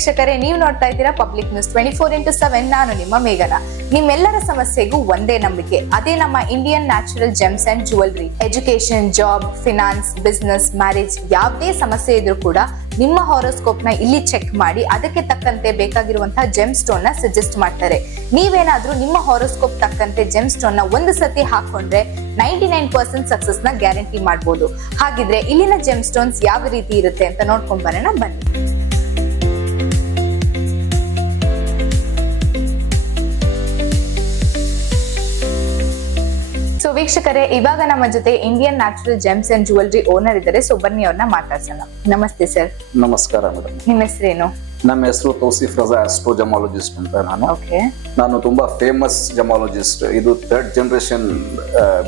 ವೀಕ್ಷಕರೇ, ನೀವು ನೋಡ್ತಾ ಇದ್ದೀರಾ ಪಬ್ಲಿಕ್ ನ್ಯೂಸ್ 24x7. ನಾನು ನಿಮ್ಮ ಮೇಘನ. ನಿಮ್ಮೆಲ್ಲರ ಸಮಸ್ಯೆಗೂ ಒಂದೇ ನಂಬಿಕೆ, ಅದೇ ನಮ್ಮ Indian natural gems and jewellery. Education, job, finance, business, marriage ಯಾವುದೇ ಸಮಸ್ಯೆ ಇದ್ರೂ ಕೂಡ ನಿಮ್ಮ ಹಾರೋಸ್ಕೋಪ್ ನ ಇಲ್ಲಿ ಚೆಕ್ ಮಾಡಿ ಅದಕ್ಕೆ ತಕ್ಕಂತೆ ಬೇಕಾಗಿರುವಂತಹ ಜೆಮ್ ಸ್ಟೋನ್ ನ ಸಜೆಸ್ಟ್ ಮಾಡ್ತಾರೆ. ನೀವೇನಾದ್ರೂ ನಿಮ್ಮ ಹಾರೋಸ್ಕೋಪ್ ತಕ್ಕಂತೆ ಜೆಮ್ ಸ್ಟೋನ್ ನ ಒಂದು ಸತಿ ಹಾಕೊಂಡ್ರೆ 99% ಸಕ್ಸಸ್ ನ ಗ್ಯಾರಂಟಿ ಮಾಡಬಹುದು. ಹಾಗಿದ್ರೆ ಇಲ್ಲಿನ ಜೆಮ್ ಸ್ಟೋನ್ಸ್ ಯಾವ ರೀತಿ ಇರುತ್ತೆ ಅಂತ ನೋಡ್ಕೊಂಡ್ ಬರೋಣ ಬನ್ನಿ. ಸೊ ವೀಕ್ಷಕರೇ, ಇವಾಗ ನಮ್ಮ ಜೊತೆ Indian natural gems and jewellery owner ಇದ್ದಾರೆ. ಸೊ ಬನ್ನಿ ಅವ್ರನ್ನ ಮಾತಾಡ್ಸೋಣ. ನಮಸ್ತೆ ಸರ್. ನಮಸ್ಕಾರ ಮೇಡಮ್. ನಿಮ್ಮ ಹೆಸರೇನು? ನಮ್ಮ ಹೆಸರು ತೌಸಿಫ್ ರಜಾ, ಆಸ್ಟ್ರೋ ಜಮಾಲಜಿಸ್ಟ್ ಅಂತ. ನಾನು ತುಂಬಾ ಫೇಮಸ್ ಜಮಾಲಜಿಸ್ಟ್. ಇದು 3rd ಜನರೇಷನ್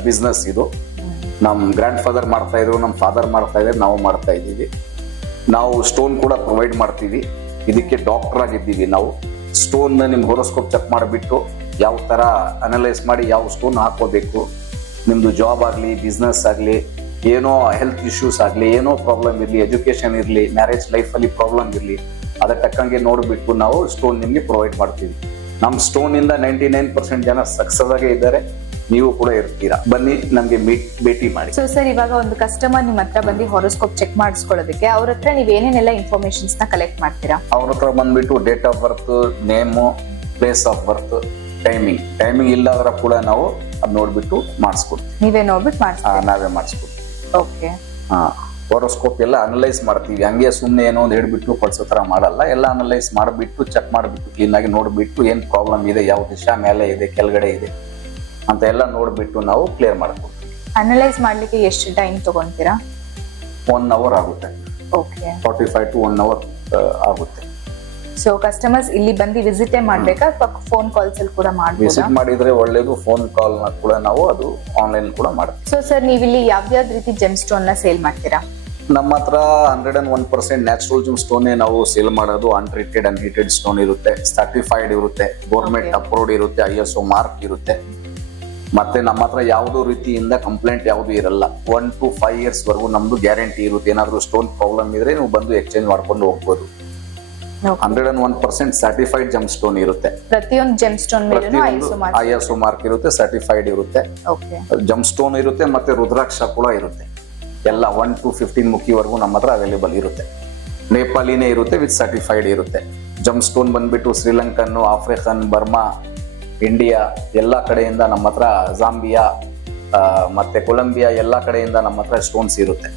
ಬಿಸ್ನೆಸ್. ಇದು ನಮ್ ಗ್ರ್ಯಾಂಡ್ ಫಾದರ್ ಮಾಡ್ತಾ ಇದ್ರು, ನಮ್ಮ ಫಾದರ್ ಮಾಡ್ತಾ ಇದ್ದಾರೆ, ನಾವು ಮಾಡ್ತಾ ಇದ್ದೀವಿ. ನಾವು ಸ್ಟೋನ್ ಕೂಡ ಪ್ರೊವೈಡ್ ಮಾಡ್ತೀವಿ. ಇದಕ್ಕೆ ಡಾಕ್ಟರ್ ಆಗಿದ್ದೀವಿ ನಾವು. ಸ್ಟೋನ್ ನಿಮ್ ಹೊರೋಸ್ಕೋಪ್ ಚೆಕ್ ಮಾಡಿಬಿಟ್ಟು ಯಾವ ತರ ಅನಲೈಸ್ ಮಾಡಿ ಯಾವ ಸ್ಟೋನ್ ಹಾಕೋಬೇಕು, ನಿಮ್ದು ಜಾಬ್ ಆಗಲಿ, ಬಿಸ್ನೆಸ್ ಆಗಲಿ, ಏನೋ ಹೆಲ್ತ್ ಇಶ್ಯೂಸ್ ಆಗಲಿ, ಏನೋ ಪ್ರಾಬ್ಲಮ್ ಇರಲಿ, ಎಜುಕೇಶನ್ ಇರಲಿ, ಮ್ಯಾರೇಜ್ ಲೈಫಲ್ಲಿ ಪ್ರಾಬ್ಲಮ್ ಇರಲಿ, ಅದಕ್ಕೆ ತಕ್ಕಂಗೆ ನೋಡಿಬಿಟ್ಟು ನಾವು ಸ್ಟೋನ್ ನಿಮಗೆ ಪ್ರೊವೈಡ್ ಮಾಡ್ತೀವಿ. ನಮ್ಮ ಸ್ಟೋನ್ ಇಂದ 99% ಜನ ಸಕ್ಸಸ್ ಆಗೇ ಇದ್ದಾರೆ. ನೀವು ಕೂಡ ಇರ್ತೀರಾ. ಬನ್ನಿ, ನಮ್ಗೆ ಭೇಟಿ ಮಾಡಿ. ಸೊ ಸರ್, ಇವಾಗ ಒಂದು ಕಸ್ಟಮರ್ ನಿಮ್ಮ ಹತ್ರ ಬಂದು ಹಾರೋಸ್ಕೋಪ್ ಚೆಕ್ ಮಾಡಿಸ್ಕೊಳ್ಳೋದಕ್ಕೆ ಅವ್ರ ಹತ್ರ ನೀವು ಏನೇನೆಲ್ಲ ಇನ್ಫಾರ್ಮೇಶನ್ಸ್ ನ ಕಲೆಕ್ಟ್ ಮಾಡ್ತೀರಾ? ಅವ್ರ ಹತ್ರ ಬಂದ್ಬಿಟ್ಟು date of birth, name, place of birth, timing ಇಲ್ಲಾದ್ರೆ ಕೂಡ ನಾವು ಅದ್ ನೋಡ್ಬಿಟ್ಟು ಮಾಡಿಸ್ಕೊಡ್ತೀವಿ. ನೀವೇ ನೋಡ್ಬಿಟ್ಟು ನಾವೇ ಮಾಡಿಸ್ಕೊಡ್ತೀವಿ. ಓಕೆ. ಹೊರೋಸ್ಕೋಪ್ ಎಲ್ಲ ಅನಲೈಸ್ ಮಾಡ್ತೀವಿ. ಹಂಗೆ ಸುಮ್ಮನೆ ಏನೋ ಒಂದು ಹೇಳ್ಬಿಟ್ಟು ಕೊಡ್ಸೋ ತರ ಮಾಡಲ್ಲ. ಎಲ್ಲ ಅನಲೈಸ್ ಮಾಡಿಬಿಟ್ಟು ಚೆಕ್ ಮಾಡಿಬಿಟ್ಟು ಕ್ಲೀನ್ ಆಗಿ ನೋಡ್ಬಿಟ್ಟು ಏನ್ ಪ್ರಾಬ್ಲಮ್ ಇದೆ, ಯಾವ ದಿಶಾ ಮೇಲೆ ಇದೆ, ಕೆಳಗಡೆ ಇದೆ ಅಂತ ಎಲ್ಲ ನೋಡ್ಬಿಟ್ಟು ನಾವು ಕ್ಲಿಯರ್ ಮಾಡ್ಕೊಡ್ತೀವಿ. ಅನಲೈಸ್ ಮಾಡ್ಲಿಕ್ಕೆ ಎಷ್ಟು ಟೈಮ್ ತಗೊಂತೀರಾ? 1 hour ಆಗುತ್ತೆ. ಓಕೆ. 45 to 1 hour ಆಗುತ್ತೆ. ಸೊ ಕಸ್ಟಮರ್ಸ್ ಇಲ್ಲಿ ಬಂದು ವಿಸಿಟ್ ಮಾಡ್ಬೇಕಾ ಅಥವಾ ಫೋನ್ ಕಾಲ್ಸ್ ಅಲ್ಲಿ ಕೂಡ ಮಾಡ್ಬೋದಾ? ವಿಸಿಟ್ ಮಾಡಿದ್ರೆ ಒಳ್ಳೇದು. ಫೋನ್ ಕಾಲ್ ಕೂಡ ನಾವು ಅದು ಆನ್ಲೈನ್ ಕೂಡ ಮಾಡ್ತೀವಿ. ಸೊ ಸರ್, ನೀವು ಇಲ್ಲಿ ಯಾವ್ಯಾವ ರೀತಿ ಜೆಮ್ ಸ್ಟೋನ್ ನ ಸೇಲ್ ಮಾಡ್ತೀರಾ? ನಮ್ಮ ಹತ್ರ 101% ನ್ಯಾಚುರಲ್ ಜೆಮ್ ಸ್ಟೋನ್ ನಾವು ಸೇಲ್ ಮಾಡೋದು. ಅನ್ಟ್ರೀಟೆಡ್ ಅಂಡ್ ಹೀಟೆಡ್ ಸ್ಟೋನ್ ಇರುತ್ತೆ, ಸರ್ಟಿಫೈಡ್ ಇರುತ್ತೆ, ಗೌರ್ಮೆಂಟ್ ಅಪ್ರೂವ್ಡ್ ಇರುತ್ತೆ, ISO ಮಾರ್ಕ್ ಇರುತ್ತೆ. ಮತ್ತೆ ನಮ್ಮ ಹತ್ರ ಯಾವುದೋ ರೀತಿಯಿಂದ ಕಂಪ್ಲೇಂಟ್ ಯಾವುದು ಇರಲ್ಲ. 1 to 5 years ವರೆಗೂ ನಮ್ದು ಗ್ಯಾರಂಟಿ ಇರುತ್ತೆ. ಏನಾದ್ರು ಸ್ಟೋನ್ ಪ್ರಾಬ್ಲಮ್ ಇದ್ರೆ ನೀವು ಬಂದು ಎಕ್ಸ್ಚೇಂಜ್ ಮಾಡ್ಕೊಂಡು ಹೋಗ್ಬೋದು. 101% ಸರ್ಟಿಫೈಡ್ ಜೆಮ್ ಸ್ಟೋನ್ ಇರುತ್ತೆ. ಪ್ರತಿಯೊಂದು ಜೆಮ್ ಸ್ಟೋನ್ ಮೇಲೂ ISO ಮಾರ್ಕ್ ಇರುತ್ತೆ, ಸರ್ಟಿಫೈಡ್ ಇರುತ್ತೆ, ಜೆಮ್ ಸ್ಟೋನ್ ಇರುತ್ತೆ, ಮತ್ತೆ ರುದ್ರಾಕ್ಷ ಕೂಡ ಇರುತ್ತೆ. ಎಲ್ಲ 1 to 15 ಮುಖಿವರೆಗೂ ನಮ್ಮ ಹತ್ರ ಅವೈಲೇಬಲ್ ಇರುತ್ತೆ. ನೇಪಾಳಿನೇ ಇರುತ್ತೆ, ವಿತ್ ಸರ್ಟಿಫೈಡ್ ಇರುತ್ತೆ. ಜೆಮ್ ಸ್ಟೋನ್ ಬಂದ್ಬಿಟ್ಟು ಶ್ರೀಲಂಕನ್, ಆಫ್ರಿಕನ್, ಬರ್ಮಾ, ಇಂಡಿಯಾ ಎಲ್ಲ ಕಡೆಯಿಂದ ನಮ್ಮ ಹತ್ರ, ಜಾಂಬಿಯಾ ಮತ್ತೆ ಕೊಲಂಬಿಯಾ ಎಲ್ಲ ಕಡೆಯಿಂದ ನಮ್ಮ ಹತ್ರ ಸ್ಟೋನ್ಸ್ ಇರುತ್ತೆ.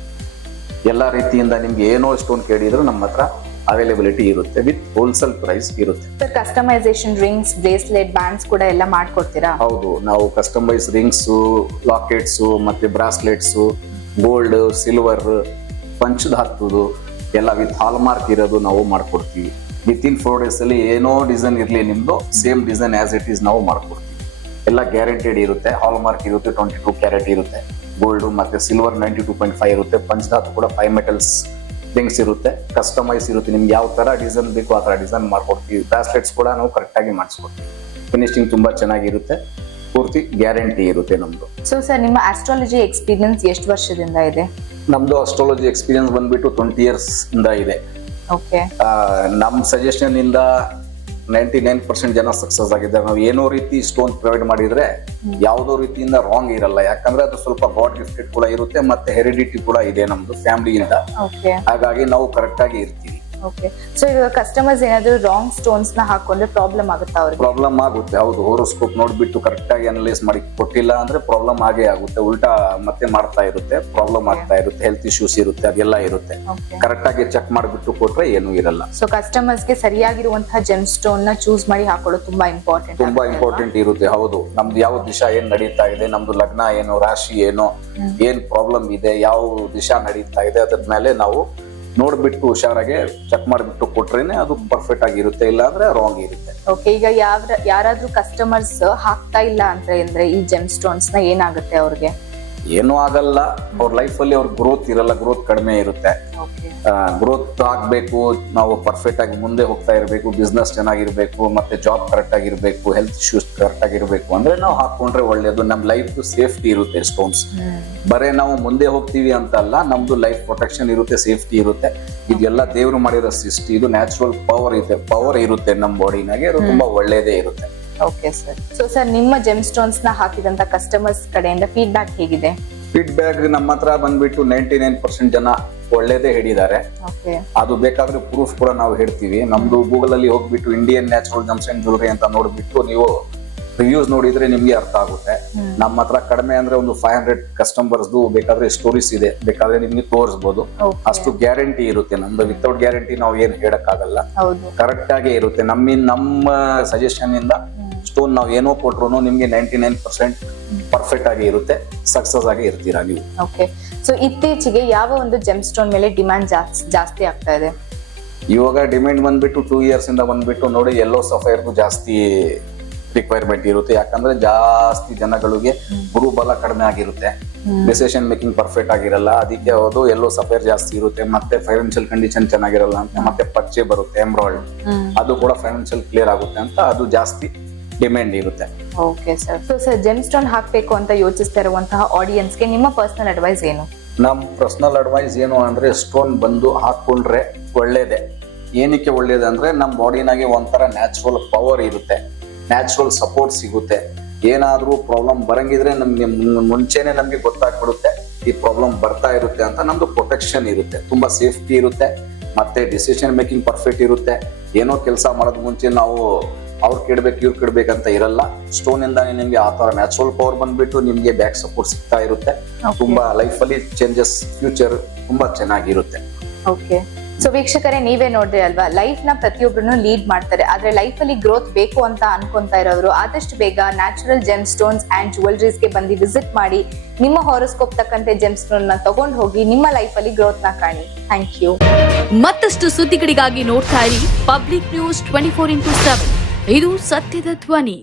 ಎಲ್ಲ ರೀತಿಯಿಂದ ನಿಮ್ಗೆ ಏನೋ ಸ್ಟೋನ್ ಕೇಳಿದ್ರು ನಮ್ಮ ಹತ್ರ ಅವೈಲೇಬಿಲಿಟಿ ಇರುತ್ತೆ. ವಿತ್ ಹೋಲ್ಸೇಲ್ ಪ್ರೈಸ್ ಇರುತ್ತೆ. Sir, customisation rings, bracelet, bands ಕೂಡ ಎಲ್ಲ ಮಾಡ್ಕೊಡ್ತೀರಾ? ಹೌದು, ನಾವು ಕಸ್ಟಮೈಸ್ ರಿಂಗ್ಸ್, ಲಾಕೆಟ್ಸ್, ಮತ್ತೆ ಬ್ರಾಸ್ಲೆಟ್ಸ್, ಗೋಲ್ಡ್, ಸಿಲ್ವರ್, ಪಂಚಧಾತುದು ಎಲ್ಲ ವಿತ್ ಹಾಲ್ ಮಾರ್ಕ್ ಇರೋದು ನಾವು ಮಾಡ್ಕೊಡ್ತೀವಿ. ವಿತಿನ್ 4 days ಅಲ್ಲಿ ಏನೋ ಡಿಸೈನ್ ಇರಲಿ ನಿಮ್ದು, same design as it is ನಾವು ಮಾಡ್ಕೊಡ್ತೀವಿ. ಎಲ್ಲ ಗ್ಯಾರಂಟೆಡ್ ಇರುತ್ತೆ. ಹಾಲ್ ಮಾರ್ಕ್ ಇರುತ್ತೆ, 22 ಕ್ಯಾರೆಟ್ ಇರುತ್ತೆ. ಗೋಲ್ಡ್ ಮತ್ತೆ ಸಿಲ್ವರ್ 92.5 ಇರುತ್ತೆ. ಪಂಚಧಾತು ಕೂಡ 5 metals ಥಿಂಗ್ಸ್ ಇರುತ್ತೆ. ಕಸ್ಟಮೈಸ್ ಇರುತ್ತೆ. ನಿಮ್ಗೆ ಯಾವ ತರ ಡಿಸೈನ್ ಬೇಕು ಆ ತರ ಡಿಸೈನ್ ಮಾಡ್ಕೊಡ್ತೀವಿ. ಬ್ರಾಸ್ಲೆಟ್ಸ್ ಕೂಡ ನಾವು ಕರೆಕ್ಟ್ ಆಗಿ ಮಾಡಿಸ್ಕೊಡ್ತೀವಿ. ಫಿನಿಶಿಂಗ್ ತುಂಬಾ ಚೆನ್ನಾಗಿರುತ್ತೆ. ಪೂರ್ತಿ ಗ್ಯಾರಂಟಿ ಇರುತ್ತೆ ನಮ್ದು. ಸೊ ಸರ್, ನಿಮ್ಮ ಆಸ್ಟ್ರಾಲಜಿ ಎಕ್ಸ್ಪೀರಿಯನ್ಸ್ ಎಷ್ಟು ವರ್ಷದಿಂದ ಇದೆ? ನಮ್ದು ಅಸ್ಟ್ರಾಲಜಿ ಎಕ್ಸ್ಪೀರಿಯನ್ಸ್ ಬಂದ್ಬಿಟ್ಟು 20 years ಇಂದ ಇದೆ. ಓಕೆ. ನಮ್ ಸಜೆಷನ್ ಇಂದ 99% ಜನ ಸಕ್ಸಸ್ ಆಗಿದ್ದಾರೆ. ನಾವು ಏನೋ ರೀತಿ ಸ್ಟೋನ್ ಪ್ರೊವೈಡ್ ಮಾಡಿದ್ರೆ ಯಾವುದೋ ರೀತಿಯಿಂದ ರಾಂಗ್ ಇರಲ್ಲ. ಯಾಕಂದ್ರೆ ಅದು ಸ್ವಲ್ಪ ಗಾಡ್ ಗಿಫ್ಟೆಡ್ ಕೂಡ ಇರುತ್ತೆ, ಮತ್ತೆ ಹೆರಿಡಿಟಿ ಕೂಡ ಇದೆ ನಮ್ದು ಫ್ಯಾಮಿಲಿಯಿಂದ. ಹಾಗಾಗಿ ನಾವು ಕರೆಕ್ಟ್ ಆಗಿ ಇರ್ತೀವಿ. ಓಕೆ. ಸೊ ಇವಾಗ ಕಸ್ಟಮರ್ಸ್ ಏನಾದ್ರು ರಾಂಗ್ ಸ್ಟೋನ್ಸ್ ನ ಹಾಕೊಂಡ್ರೆ ಪ್ರಾಬ್ಲಮ್ ಆಗುತ್ತಾ ಅವ್ರಿಗೆ? ಪ್ರಾಬ್ಲಮ್ ಆಗುತ್ತೆ. ಹೌದು, ಹೋರೋಸ್ಕೋಪ್ ನೋಡ್ಬಿಟ್ಟು ಕರೆಕ್ಟ್ ಆಗಿ ಅನಲೈಸ್ ಮಾಡಿ ಕೊಟ್ಟಿಲ್ಲ ಅಂದ್ರೆ ಪ್ರಾಬ್ಲಮ್ ಆಗೇ ಆಗುತ್ತೆ. ಉಲ್ಟಾ ಮತ್ತೆ ಮಾಡ್ತಾ ಇರುತ್ತೆ, ಪ್ರಾಬ್ಲಮ್ ಆಗ್ತಾ ಇರುತ್ತೆ, ಹೆಲ್ತ್ ಇಶ್ಯೂಸ್ ಇರುತ್ತೆ, ಅದೆಲ್ಲ ಇರುತ್ತೆ. ಕರೆಕ್ಟ್ ಆಗಿ ಚೆಕ್ ಮಾಡಿಬಿಟ್ಟು ಕೊಟ್ರೆ ಏನು ಇರಲ್ಲ. ಸೊ ಕಸ್ಟಮರ್ಸ್ ಗೆ ಸರಿಯಾಗಿರುವಂತಹ ಜೆಮ್ ಸ್ಟೋನ್ ನ ಚೂಸ್ ಮಾಡಿ ಹಾಕೊಳ್ಳೋದು ತುಂಬಾ ಇಂಪಾರ್ಟೆಂಟ್ ಇರುತ್ತೆ. ಹೌದು, ನಮ್ದು ಯಾವ ದಿಶಾ ಏನ್ ನಡೀತಾ ಇದೆ, ನಮ್ದು ಲಗ್ನ ಏನು, ರಾಶಿ ಏನು, ಏನ್ ಪ್ರಾಬ್ಲಮ್ ಇದೆ, ಯಾವ ದಿಶಾ ನಡೀತಾ ಇದೆ, ಅದ್ರ ಮೇಲೆ ನಾವು ನೋಡ್ಬಿಟ್ಟು ಹುಷಾರಾಗೆ ಚೆಕ್ ಮಾಡಿಬಿಟ್ಟು ಕೊಟ್ರೇನೆ ಅದು ಪರ್ಫೆಕ್ಟ್ ಆಗಿರುತ್ತೆ. ಇಲ್ಲ ಅಂದ್ರೆ ರಾಂಗ್ ಇರುತ್ತೆ. ಓಕೆ. ಈಗ ಯಾರಾದ್ರೂ ಕಸ್ಟಮರ್ಸ್ ಹಾಕ್ತಾ ಇಲ್ಲ ಅಂದ್ರೆ ಈ ಜೆಮ್ ಸ್ಟೋನ್ಸ್ ನ ಏನಾಗುತ್ತೆ ಅವ್ರಿಗೆ? ಏನೂ ಆಗಲ್ಲ. ಅವ್ರ ಲೈಫ್ ಅಲ್ಲಿ ಅವ್ರ ಗ್ರೋತ್ ಇರಲ್ಲ, ಗ್ರೋತ್ ಕಡಿಮೆ ಇರುತ್ತೆ. ಗ್ರೋತ್ ಆಗಬೇಕು, ನಾವು ಪರ್ಫೆಕ್ಟ್ ಆಗಿ ಮುಂದೆ ಹೋಗ್ತಾ ಇರಬೇಕು, ಬಿಸ್ನೆಸ್ ಚೆನ್ನಾಗಿರ್ಬೇಕು, ಮತ್ತೆ ಜಾಬ್ ಕರೆಕ್ಟ್ ಆಗಿರ್ಬೇಕು, ಹೆಲ್ತ್ ಇಶ್ಯೂಸ್ ಕರೆಕ್ಟ್ ಆಗಿರ್ಬೇಕು ಅಂದ್ರೆ ನಾವು ಹಾಕೊಂಡ್ರೆ ಒಳ್ಳೇದು. ನಮ್ ಲೈಫ್ ಸೇಫ್ಟಿ ಇರುತ್ತೆ ಸ್ಟೋನ್ಸ್. ಬರೇ ನಾವು ಮುಂದೆ ಹೋಗ್ತೀವಿ ಅಂತ ಅಲ್ಲ, ನಮ್ದು ಲೈಫ್ ಪ್ರೊಟೆಕ್ಷನ್ ಇರುತ್ತೆ, ಸೇಫ್ಟಿ ಇರುತ್ತೆ. ಇದೆಲ್ಲ ದೇವ್ರು ಮಾಡಿರೋ ಸೃಷ್ಟಿ, ಇದು ನ್ಯಾಚುರಲ್ ಪವರ್ ಇರುತ್ತೆ ನಮ್ಮ ಬಾಡಿನಾಗೆ, ಅದು ತುಂಬಾ ಒಳ್ಳೇದೇ ಇರುತ್ತೆ. Okay sir. ಸೊ ಸರ್, ನಿಮ್ಮ ಜೆಮ್ ಸ್ಟೋನ್ಸ್ ನ ಹಾಕಿದಂತ ಕಸ್ಟಮರ್ಸ್ ಕಡೆಯಿಂದ ಫೀಡ್ಬ್ಯಾಕ್ ಹೇಗಿದೆ? ಫೀಡ್ಬ್ಯಾಕ್ ನಮ್ಮ ಹತ್ರ ಬಂದ್ಬಿಟ್ಟು 99% ಜನ ಒಳ್ಳೇದೇ ಹೇಳಿದ್ದಾರೆ. ಅದು ಬೇಕಾದ್ರೆ ಪ್ರೂಫ್ ಕೂಡ ನಾವು ಹೇಳ್ತೀವಿ. ನಮ್ದು ಗೂಗಲ್ ಅಲ್ಲಿ ಹೋಗ್ಬಿಟ್ಟು Indian natural gems and jewellery ಅಂತ ನೋಡ್ಬಿಟ್ಟು ನೀವು ರಿವ್ಯೂಸ್ ನೋಡಿದ್ರೆ ನಿಮ್ಗೆ ಅರ್ಥ ಆಗುತ್ತೆ. ನಮ್ಮ ಹತ್ರ ಕಡಿಮೆ ಅಂದ್ರೆ ಒಂದು 500 ಕಸ್ಟಮರ್ಸ್ ಬೇಕಾದ್ರೆ ಸ್ಟೋರೀಸ್ ಇದೆ, ಬೇಕಾದ್ರೆ ನಿಮ್ಗೆ ತೋರಿಸಬಹುದು. ಅಷ್ಟು ಗ್ಯಾರಂಟಿ ಇರುತ್ತೆ ನಮ್ದು. ವಿತೌಟ್ ಗ್ಯಾರಂಟಿ ನಾವು ಏನ್ ಹೇಳಕ್ಕಾಗಲ್ಲ, ಕರೆಕ್ಟ್ ಆಗೇ ಇರುತ್ತೆ. ನಮ್ಮ ಸಜೆಷನ್ ಇಂದ ಸ್ಟೋನ್ ನಾವು ಏನೋ ಕೊಟ್ರು ನಿಮ್ಗೆ 99% ಪರ್ಫೆಕ್ಟ್ ಆಗಿ ಇರುತ್ತೆ, ಸಕ್ಸಸ್ ಆಗಿ ಇರ್ತೀರಾ ನೀವು. ಓಕೆ. ಸೊ ಇತ್ತೀಚೆಗೆ ಯಾವ ಒಂದು ಜೆಮ್ ಸ್ಟೋನ್ ಮೇಲೆ ಡಿಮ್ಯಾಂಡ್ ಜಾಸ್ತಿ ಆಗ್ತಾ ಇದೆ? ಇವಾಗ ಡಿಮ್ಯಾಂಡ್ ಬಂದ್ಬಿಟ್ಟು 2 years ಇಂದ ಬಂದ್ಬಿಟ್ಟು ನೋಡಿ ಯೆಲ್ಲೋ ಸಫೈರ್ಗೂ ಜಾಸ್ತಿ ರಿಕ್ವೈರ್ಮೆಂಟ್ ಇರುತ್ತೆ. ಯಾಕಂದ್ರೆ ಜಾಸ್ತಿ ಜನಗಳಿಗೆ ಗುರುಬಲ ಕಡಿಮೆ ಆಗಿರುತ್ತೆ, ಡಿಸಿಷನ್ ಮೇಕಿಂಗ್ ಪರ್ಫೆಕ್ಟ್ ಆಗಿರಲ್ಲ. ಅದಕ್ಕೆ ಅದು ಯೆಲ್ಲೋ ಸಫೈರ್ ಜಾಸ್ತಿ ಇರುತ್ತೆ. ಮತ್ತೆ ಫೈನಾನ್ಷಿಯಲ್ ಕಂಡೀಷನ್ ಚೆನ್ನಾಗಿರಲ್ಲ ಅಂತ ಮತ್ತೆ ಪರ್ಚೆ ಬರುತ್ತೆ ಎಮ್ರಾಯ್ಡ್, ಅದು ಕೂಡ ಫೈನಾನ್ಷಿಯಲ್ ಕ್ಲಿಯರ್ ಆಗುತ್ತೆ ಅಂತ ಅದು ಜಾಸ್ತಿ ಡಿಮ್ಯಾಂಡ್ ಇರುತ್ತೆ. Okay sir. So sir, GeM stone ಹಾಕ್ಬೇಕು ಅಂತ ಯೋಚಿಸ್ತಾ ಇರುವಂತಹ ಆಡಿಯನ್ಸ್ಗೆ ನಿಮ್ಮ ಪರ್ಸನಲ್ ಅಡ್ವೈಸ್ ಏನು? ನಮ್ ಪರ್ಸನಲ್ ಅಡ್ವೈಸ್ ಏನು ಅಂದ್ರೆ, ಸ್ಟೋನ್ ಬಂದು ಹಾಕೊಂಡ್ರೆ ಒಳ್ಳೇದೆ. ಏನಕ್ಕೆ ಒಳ್ಳೇದೆ ಅಂದ್ರೆ ನಮ್ಮ ಬಾಡಿನಾಗೆ ಒಂಥರ ನ್ಯಾಚುರಲ್ ಪವರ್ ಇರುತ್ತೆ, ನ್ಯಾಚುರಲ್ ಸಪೋರ್ಟ್ ಸಿಗುತ್ತೆ. ಏನಾದ್ರೂ ಪ್ರಾಬ್ಲಮ್ ಬರಂಗಿದ್ರೆ ನಮ್ಗೆ ಮುಂಚೆನೆ ನಮ್ಗೆ ಗೊತ್ತಾಗ್ಬಿಡುತ್ತೆ ಈ ಪ್ರಾಬ್ಲಮ್ ಬರ್ತಾ ಇರುತ್ತೆ ಅಂತ. ನಮ್ದು ಪ್ರೊಟೆಕ್ಷನ್ ಇರುತ್ತೆ, ತುಂಬಾ ಸೇಫ್ಟಿ ಇರುತ್ತೆ, ಮತ್ತೆ ಡಿಸಿಷನ್ ಮೇಕಿಂಗ್ ಪರ್ಫೆಕ್ಟ್ ಇರುತ್ತೆ. ಏನೋ ಕೆಲಸ ಮಾಡೋದ್ ಮುಂಚೆ ನಾವು ಅವ್ರು ಕೆಡ್ಬೇಕು ಇವ್ರು ಕೆಡ್ಬೇಕಂತ ಇರಲ್ಲ. ಸ್ಟೋನ್ ಇಂದಾನೆ ನಿಮ್ಗೆ ಆ ತರ ನ್ಯಾಚುರಲ್ ಪವರ್ ಬಂದ್ಬಿಟ್ಟು ನಿಮ್ಗೆ ಬ್ಯಾಕ್ ಸಪೋರ್ಟ್ ಸಿಗ್ತಾ ಇರುತ್ತೆ. ತುಂಬಾ ಲೈಫ್ ಅಲ್ಲಿ ಚೇಂಜಸ್, ಫ್ಯೂಚರ್ ತುಂಬಾ ಚೆನ್ನಾಗಿರುತ್ತೆ. ಓಕೆ. ಸೊ ವೀಕ್ಷಕರೇ, ನೀವೇ ನೋಡ್ರಿ ಅಲ್ವಾ, ಲೈಫ್ ನ ಪ್ರತಿಯೊಬ್ಬರನ್ನು ಲೀಡ್ ಮಾಡ್ತಾರೆ. ಆದ್ರೆ ಲೈಫ್ ಅಲ್ಲಿ ಗ್ರೋತ್ ಬೇಕು ಅಂತ ಅನ್ಕೊಂತ ಇರೋರು ಆದಷ್ಟು ಬೇಗ natural GeM stones and jewelleries ಗೆ ಬಂದು ವಿಸಿಟ್ ಮಾಡಿ, ನಿಮ್ಮ ಹಾರೋಸ್ಕೋಪ್ ತಕ್ಕಂತೆ ಜೆಮ್ ಸ್ಟೋನ್ ನ ತಗೊಂಡು ಹೋಗಿ ನಿಮ್ಮ ಲೈಫ್ ಅಲ್ಲಿ ಗ್ರೋತ್ ನ ಕಾಣಿ. Thank you. ಮತ್ತಷ್ಟು ಸುದ್ದಿಗಳಿಗಾಗಿ ನೋಡ್ತಾ ಇರಿ ಪಬ್ಲಿಕ್ ನ್ಯೂಸ್ 24x7. ಇದು ಸತ್ಯದ ಧ್ವನಿ.